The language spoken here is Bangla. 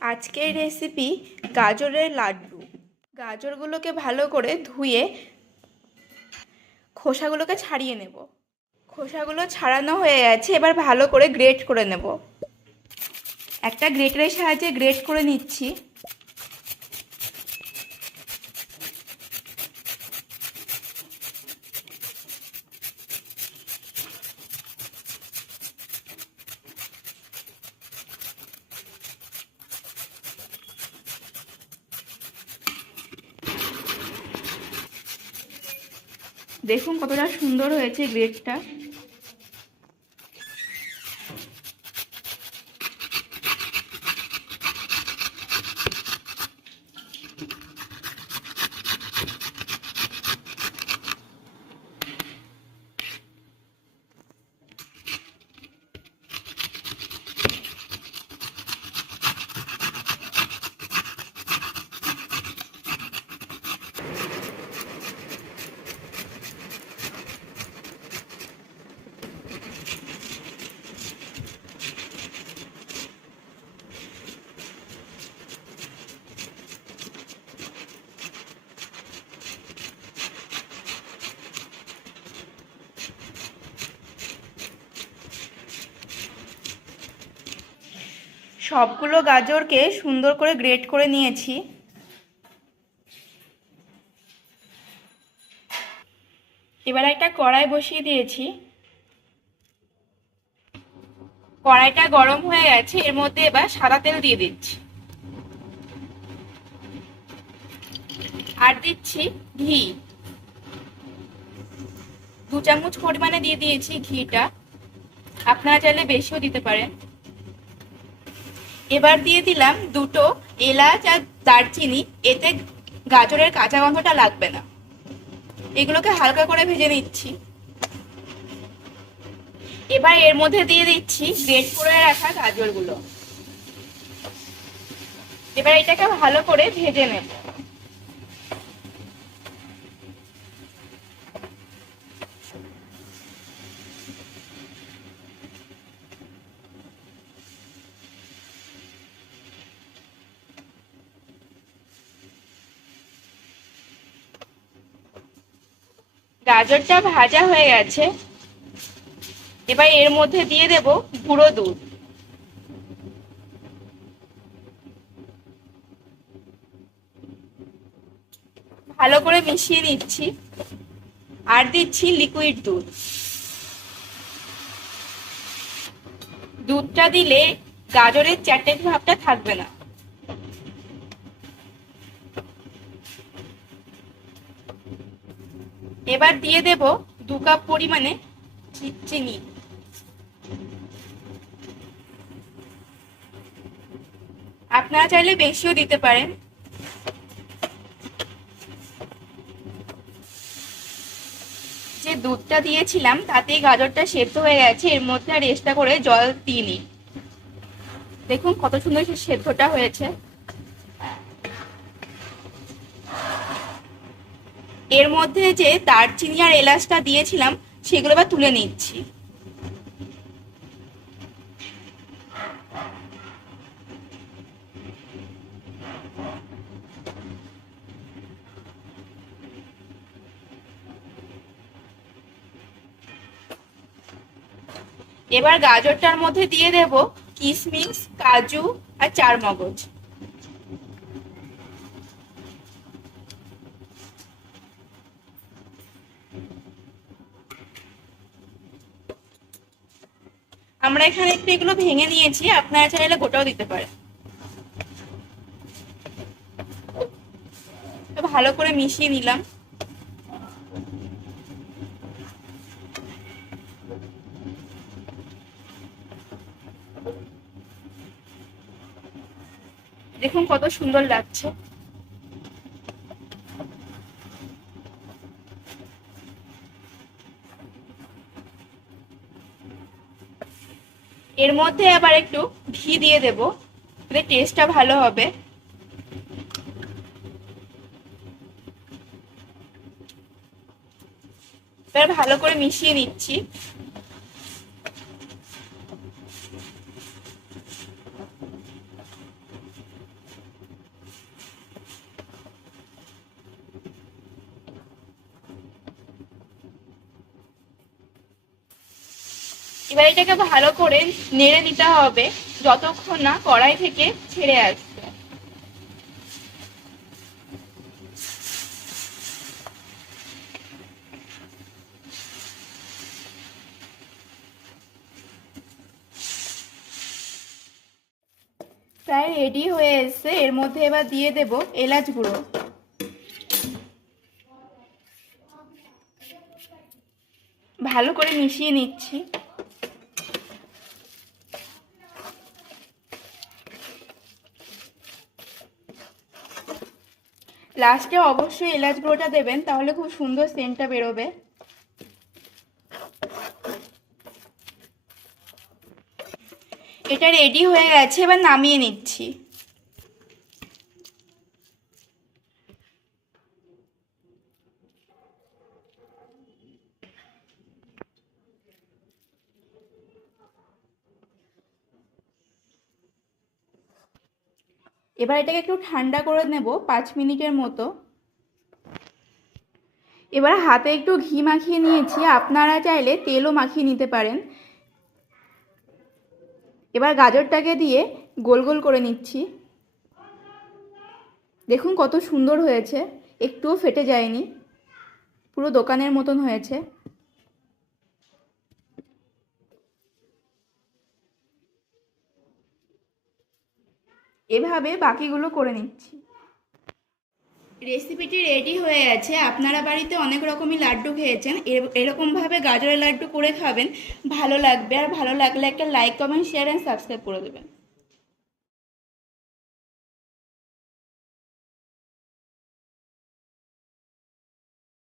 আজকের রেসিপি গাজরের লাড্ডু। গাজরগুলোকে ভালো করে ধুয়ে খোসাগুলোকে ছাড়িয়ে নেব। খোসাগুলো ছাড়ানো হয়ে গেছে, এবার ভালো করে গ্রেট করে নেব। একটা গ্রেটারের সাহায্যে গ্রেট করে নিচ্ছি। দেখুন কতটা সুন্দর হয়েছে গ্রেটটা। সবগুলো গাজরকে সুন্দর করে গ্রেট করে নিয়েছি। এবার একটা কড়াই বসিয়ে দিয়েছি। কড়াইটা গরম হয়ে গেছে, এর মধ্যে এবার সাদা তেল দিয়ে দিচ্ছি আর দিচ্ছি ঘি। 2 চামচ পরিমাণে দিয়ে দিয়েছি ঘিটা, আপনারা চাইলে বেশিও দিতে পারেন। এবার দিয়ে দিলাম 2টো এলাচ আর দারচিনি, এতে গাজরের কাঁচা গন্ধটা লাগবে না। এগুলোকে হালকা করে ভেজে নিচ্ছি। এবার এর মধ্যে দিয়ে দিচ্ছি গ্রেট করে রাখা গাজরগুলো। এবার এটাকে ভালো করে ভেজে নেব। গাজরটা ভাজা হয়ে গেছে, এবার এর মধ্যে দিয়ে দেব গুঁড়ো দুধ। ভালো করে মিশিয়ে নিচ্ছি আর দিচ্ছি লিকুইড দুধ। দুধটা দিলে গাজরের চ্যাটের ভাবটা থাকবে না। এবার দিয়ে দেব 2 কাপ পরিমাণে চিনি। আপনারা চাইলে বেশিও দিতে পারেন। যে দুধটা দিয়েছিলাম তাতেই গাজরটা সেদ্ধ হয়ে গেছে, এর মধ্যে আর এক্সট্রা করে জল দিইনি। দেখুন কত সুন্দর সেদ্ধটা হয়েছে। এর মধ্যে যে দারচিনি আর এলাচটা দিয়েছিলাম সেগুলো এবার তুলে নিচ্ছি। এবার গাজরটার মধ্যে দিয়ে দেব কিশমিশ, কাজু আর চারমগজ। আমরা এখানে একটু এগুলো ভেঙে নিয়েছি, আপনারা চাইলে গোটাও দিতে পারেন। ভালো করে মিশিয়ে নিলাম। দেখুন কত সুন্দর লাগছে। এর মধ্যে আবার একটু ঘি দিয়ে দেব, তাহলে টেস্টটা ভালো হবে। এবার ভালো করে মিশিয়ে নিচ্ছি। এবার এটাকে ভালো করে নেড়ে নিতে হবে যতক্ষণ না কড়াই থেকে ছেড়ে আসবে। প্রায় রেডি হয়ে এসছে। এর মধ্যে এবার দিয়ে দেব এলাচ গুঁড়ো। ভালো করে মিশিয়ে নিচ্ছি। লাস্টে অবশ্যই এলাচ গুঁড়োটা দেবেন, তাহলে খুব সুন্দর সেন্টটা বেরোবে। এটা রেডি হয়ে গেছে, এবার নামিয়ে নিচ্ছি। এবার এটাকে একটু ঠান্ডা করে নেব 5 মিনিটের মতো। এবার হাতে একটু ঘি মাখিয়ে নিয়েছি, আপনারা চাইলে তেলও মাখিয়ে নিতে পারেন। এবার গাজরটাকে দিয়ে গোল গোল করে নিচ্ছি। দেখুন কত সুন্দর হয়েছে, একটুও ফেটে যায়নি, পুরো দোকানের মতন হয়েছে। এভাবে বাকিগুলো করে নিচ্ছি। রেসিপিটি রেডি হয়ে গেছে। আপনারা বাড়িতে অনেক রকমই লাড্ডু খেয়েছেন, এরকমভাবে গাজরের লাড্ডু করে খাবেন, ভালো লাগবে। আর ভালো লাগলে একটা like, comment, share and subscribe করে দেবেন।